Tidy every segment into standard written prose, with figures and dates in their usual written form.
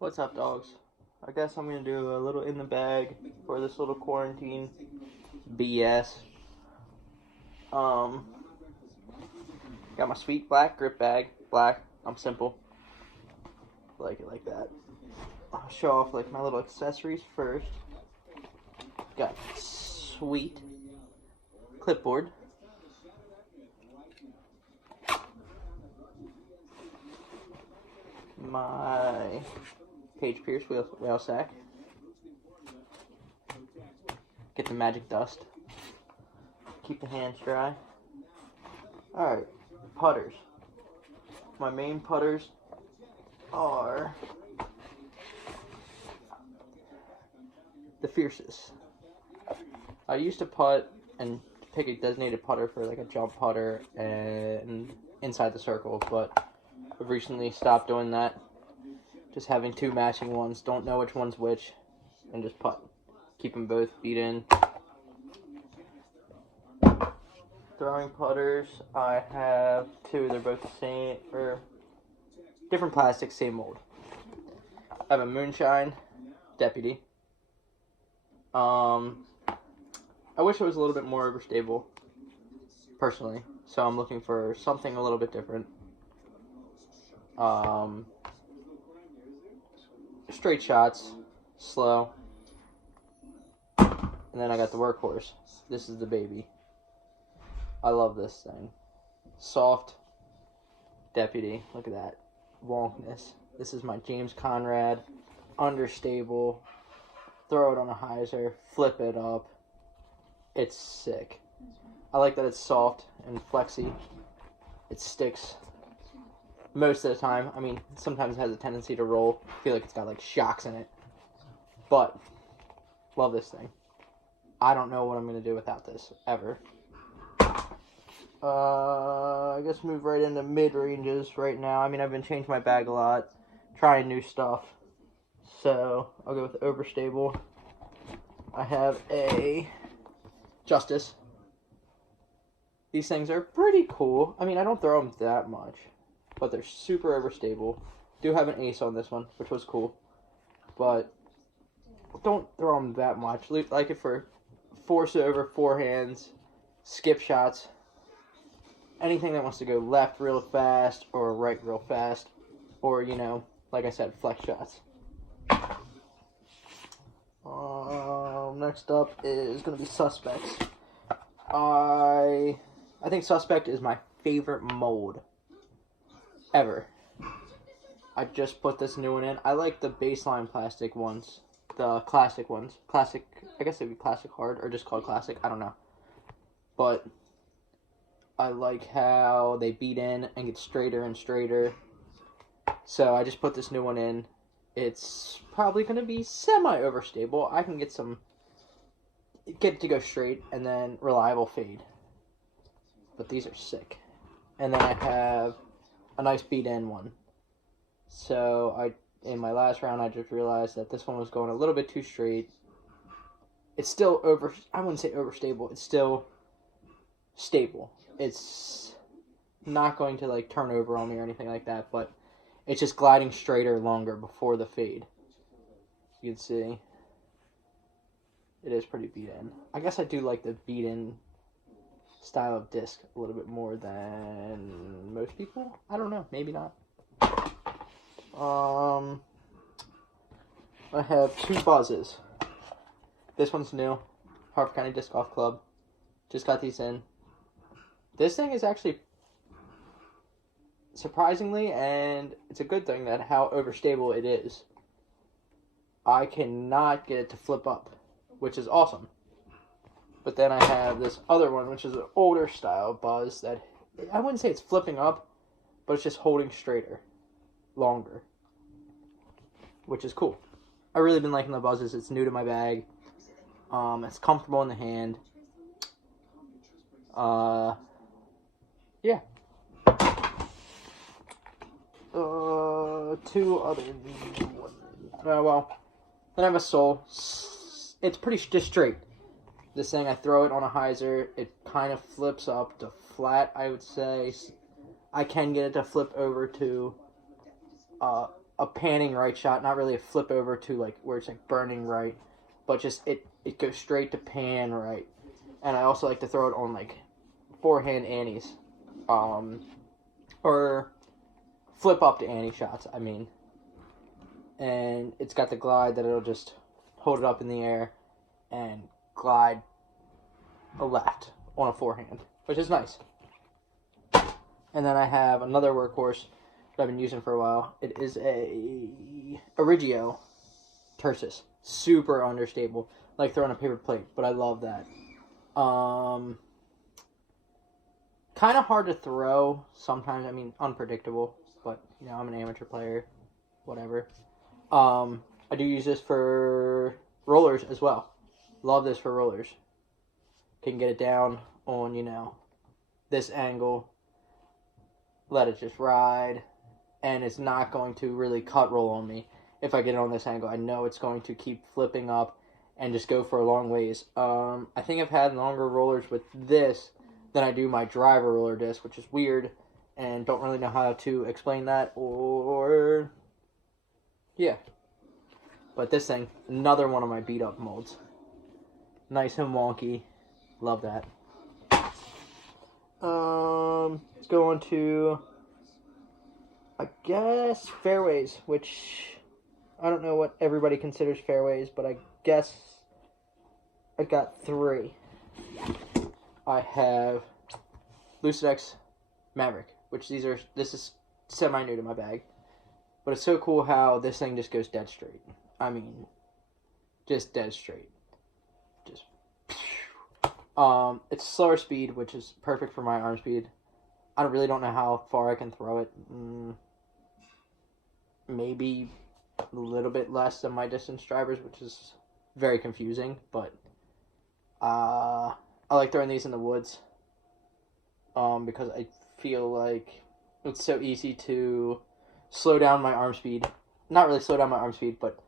What's up, dogs? I guess I'm gonna do a little in the bag for this little quarantine BS. Um, got my sweet black grip bag. Black. I'm simple. Like it like that. I'll show off like my little accessories first. Got sweet clipboard. My Page Pierce whale sack. Get the magic dust. Keep the hands dry. Alright, putters. My main putters are the fiercest. I used to putt and pick a designated putter for like a jump putter and inside the circle, but I've recently stopped doing that. Just having two matching ones, don't know which one's which, and just putt. Keep them both beat in. Throwing putters, I have two. They're both the same, or different plastics, same mold. I have a Moonshine Deputy. I wish it was a little bit more overstable, personally. So I'm looking for something a little bit different. Straight shots, slow. And then I got the workhorse. This is the baby. I love this thing. Soft Deputy. Look at that wonkness. This is my James Conrad. Understable. Throw it on a hyzer. Flip it up. It's sick. I like that it's soft and flexy. It sticks most of the time. I mean, sometimes it has a tendency to roll. I feel like it's got like shocks in it. But, love this thing. I don't know what I'm going to do without this, ever. I guess move right into mid-ranges right now. I mean, I've been changing my bag a lot, trying new stuff. So, I'll go with overstable. I have a Justice. These things are pretty cool. I mean, I don't throw them that much, but they're super overstable. Do have an ace on this one, which was cool. But don't throw them that much. Like it for force over, forehands, skip shots. Anything that wants to go left real fast or right real fast. Or, you know, like I said, flex shots. Next up is going to be Suspects. I think Suspect is my favorite mold ever. I just put this new one in. I like the baseline plastic ones. The classic ones. Classic, I guess it'd be classic hard or just called classic. I don't know. But I like how they beat in and get straighter and straighter. So I just put this new one in. It's probably going to be semi-overstable. I can get it to go straight and then reliable fade. But these are sick. And then I have a nice beat-in one. So in my last round, I just realized that this one was going a little bit too straight. It's still I wouldn't say overstable. It's still stable. It's not going to like turn over on me or anything like that, but it's just gliding straighter longer before the fade. You can see it is pretty beat-in. I guess I do like the beat-in style of disc a little bit more than most people. I don't know. Maybe not. I have two buzzes. This one's new. Harford County Disc Golf Club. Just got these in. This thing is actually surprisingly, and it's a good thing that how overstable it is. I cannot get it to flip up, which is awesome. But then I have this other one, which is an older style buzz that I wouldn't say it's flipping up, but it's just holding straighter, longer, which is cool. I've really been liking the buzzes. It's new to my bag. It's comfortable in the hand. Yeah. Two other ones. Well, then I have a Soul. It's pretty just straight. This thing, I throw it on a hyzer. It kind of flips up to flat, I would say. I can get it to flip over to a panning right shot, not really a flip over to like where it's like burning right, but just it goes straight to pan right. And I also like to throw it on like forehand annies, or flip up to ante shots. I mean, and it's got the glide that it'll just hold it up in the air and glide a left on a forehand, which is nice. And then I have another workhorse that I've been using for a while. It is a Origio Tersis. Super understable, like throwing a paper plate, but I love that. Kind of hard to throw sometimes. I mean, unpredictable, but you know, I'm an amateur player, whatever. I do use this for rollers as well. Love this for rollers. Can get it down on, you know, this angle. Let it just ride, and it's not going to really cut roll on me. If I get it on this angle, I know it's going to keep flipping up and just go for a long ways. I think I've had longer rollers with this than I do my driver roller disc, which is weird, and don't really know how to explain that, or yeah. But this thing, another one of my beat up molds. Nice and wonky. Love that. Let's go on to, I guess, fairways, which I don't know what everybody considers fairways, but I guess I got 3. I have Lucidex Maverick, which this is semi-new to my bag. But it's so cool how this thing just goes dead straight. I mean, just dead straight. Just, it's slower speed, which is perfect for my arm speed. I really don't know how far I can throw it. Maybe a little bit less than my distance drivers, which is very confusing, but I like throwing these in the woods because I feel like it's so easy to slow down my arm speed. Not really slow down my arm speed, but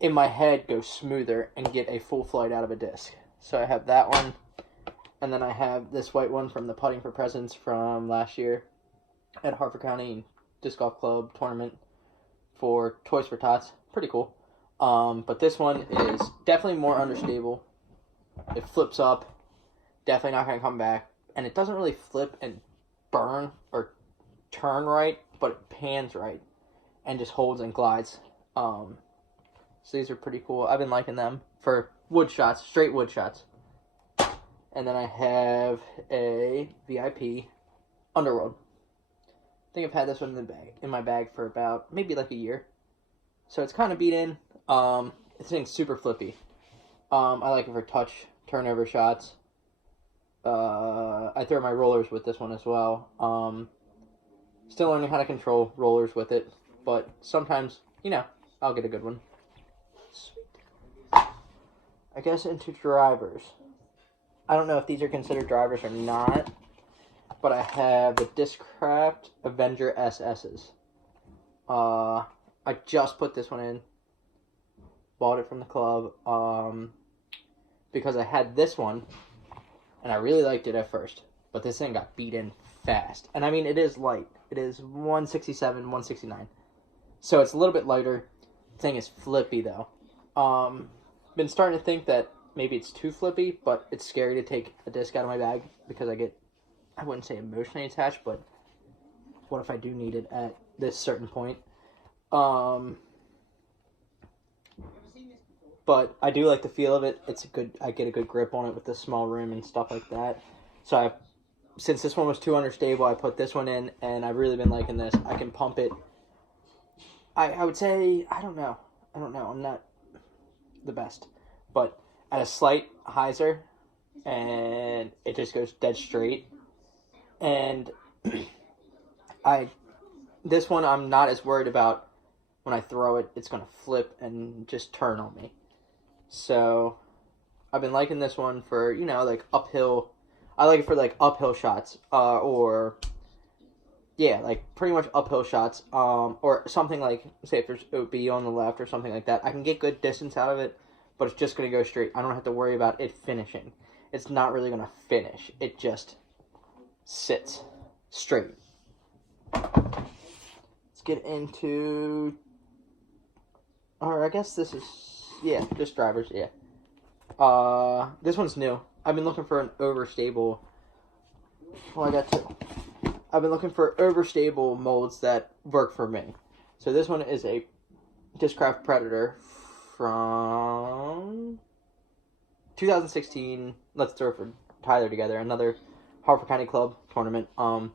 in my head go smoother and get a full flight out of a disc. So I have that one, and then I have this white one from the Putting for Presents from last year at Harford County Disc Golf Club tournament for Toys for Tots. Pretty cool. But this one is definitely more understable. It flips up, definitely not going to come back, and it doesn't really flip and burn or turn right, but it pans right and just holds and glides. So these are pretty cool. I've been liking them for wood shots, straight wood shots. And then I have a VIP Underworld. I think I've had this one in my bag for about maybe like a year. So it's kind of beat in. This thing's super flippy. I like it for touch turnover shots. I throw my rollers with this one as well. Still learning how to control rollers with it, but sometimes, you know, I'll get a good one. Sweet. I guess into drivers. I don't know if these are considered drivers or not, but I have the Discraft Avenger SS's. I just put this one in. Bought it from the club because I had this one, and I really liked it at first, but this thing got beat in fast. And I mean, it is light. It is 167, 169. So it's a little bit lighter. The thing is flippy, though. Been starting to think that maybe it's too flippy, but it's scary to take a disc out of my bag because I wouldn't say emotionally attached, but what if I do need it at this certain point? But I do like the feel of it. I get a good grip on it with the small rim and stuff like that. So since this one was too understable, I put this one in, and I've really been liking this. I can pump it. I would say, I don't know. I'm not the best. But at a slight hyzer, and it just goes dead straight. And this one I'm not as worried about when I throw it. It's going to flip and just turn on me. So I've been liking this one for, you know, like uphill. I like it for like uphill shots, or yeah, like pretty much uphill shots, or something like, say if there's OB on the left or something like that. I can get good distance out of it, but it's just going to go straight. I don't have to worry about it finishing. It's not really going to finish. It just sits straight. Let's get into Or I guess this is, yeah, just drivers, yeah. This one's new. I've been looking for an overstable. Well, I got two. I've been looking for overstable molds that work for me. So this one is a Discraft Predator from 2016. Let's throw it for Tyler together. Another Harford County Club tournament. I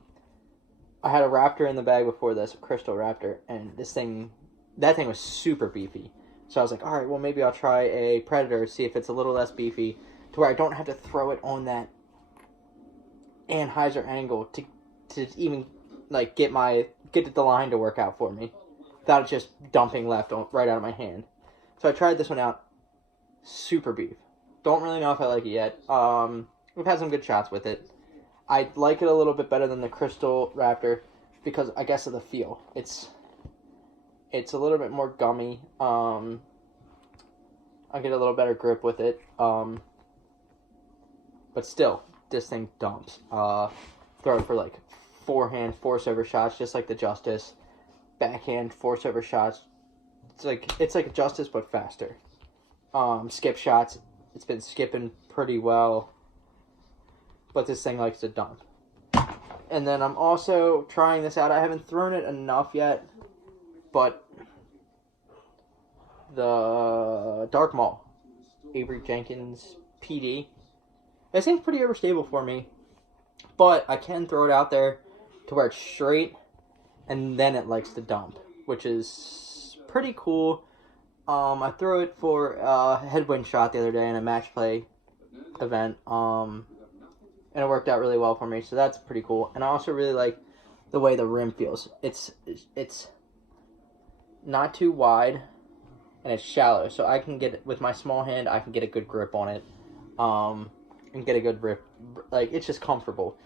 had a Raptor in the bag before this, a Crystal Raptor, and that thing was super beefy. So I was like, all right, well, maybe I'll try a Predator, see if it's a little less beefy, to where I don't have to throw it on that Anheuser angle to even like get the line to work out for me without it just dumping right out of my hand. So I tried this one out. Super beef. Don't really know if I like it yet. We've had some good shots with it. I like it a little bit better than the Crystal Raptor because I guess of the feel. It's a little bit more gummy. I get a little better grip with it. But still, this thing dumps. Throw it for like forehand force over shots, just like the Justice. Backhand force over shots. It's like a Justice but faster. Skip shots. It's been skipping pretty well, but this thing likes to dump. And then I'm also trying this out. I haven't thrown it enough yet, but the Dark Maul, Avery Jenkins PD. It seems pretty overstable for me, but I can throw it out there to where it's straight, and then it likes to dump, which is pretty cool. I threw it for a headwind shot the other day in a match play event, and it worked out really well for me, so that's pretty cool. And I also really like the way the rim feels. It's not too wide, and it's shallow, so I can get, with my small hand, I can get a good grip on it, and get a good grip. Like, it's just comfortable.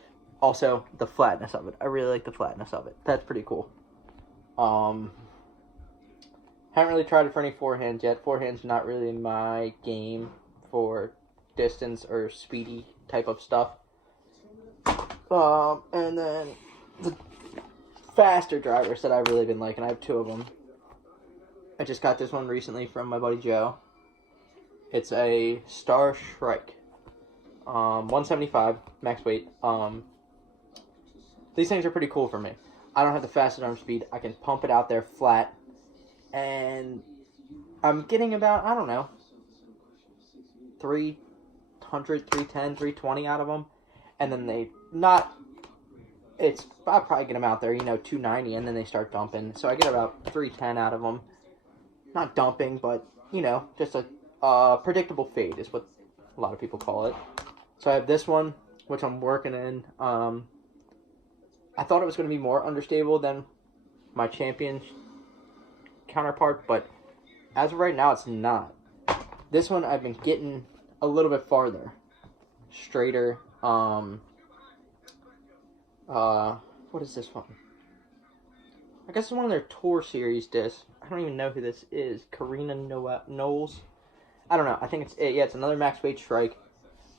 Also, the flatness of it. I really like the flatness of it. That's pretty cool. Haven't really tried it for any forehands yet. Forehand's not really my game for distance or speedy type of stuff. And then the faster drivers that I've really been liking, I have two of them. I just got this one recently from my buddy Joe. It's a Star Shrike. 175 max weight. These things are pretty cool for me. I don't have the fastest arm speed. I can pump it out there flat. And I'm getting about, I don't know, 300, 310, 320 out of them. And then I'll probably get them out there, 290, and then they start dumping. So I get about 310 out of them. Not dumping, but, just a predictable fade is what a lot of people call it. So I have this one, which I'm working in. I thought it was going to be more understable than my champion counterpart, but as of right now, it's not. This one I've been getting a little bit farther, straighter. What is this one? I guess it's one of their Tour Series discs. I don't even know who this is. Karina Knowles. I don't know. I think it's it. Yeah, it's another max weight Shrike.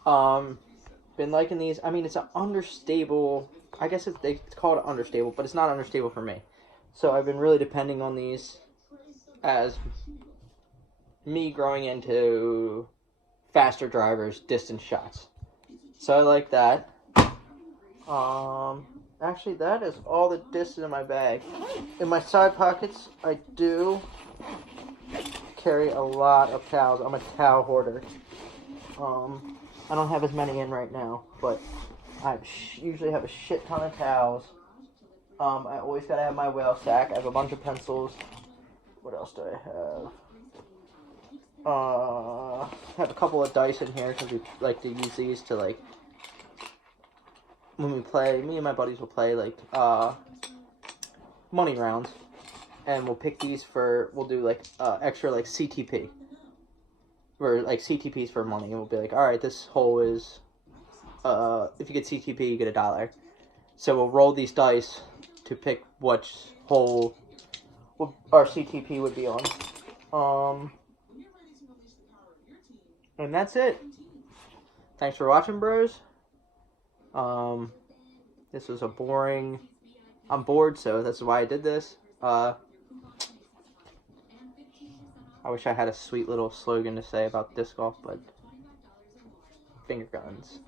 Been liking these. I mean, it's an understable. I guess it's called understable, but it's not understable for me. So I've been really depending on these as me growing into faster drivers, distance shots. So I like that. Actually, that is all the discs in my bag. In my side pockets, I do carry a lot of towels. I'm a towel hoarder. I don't have as many in right now, but I usually have a shit ton of towels. I always gotta have my whale sack. I have a bunch of pencils. What else do I have? Have a couple of dice in here because we like to use these to, like, when we play, me and my buddies will play, like, money rounds. And we'll pick these we'll do, like, extra, like, CTP. Or, like, CTPs for money. And we'll be like, alright, this hole is, if you get CTP, you get $1. So we'll roll these dice to pick which hole our CTP would be on. And that's it. Thanks for watching, bros. This was a boring... I'm bored, so that's why I did this. I wish I had a sweet little slogan to say about disc golf, but finger guns.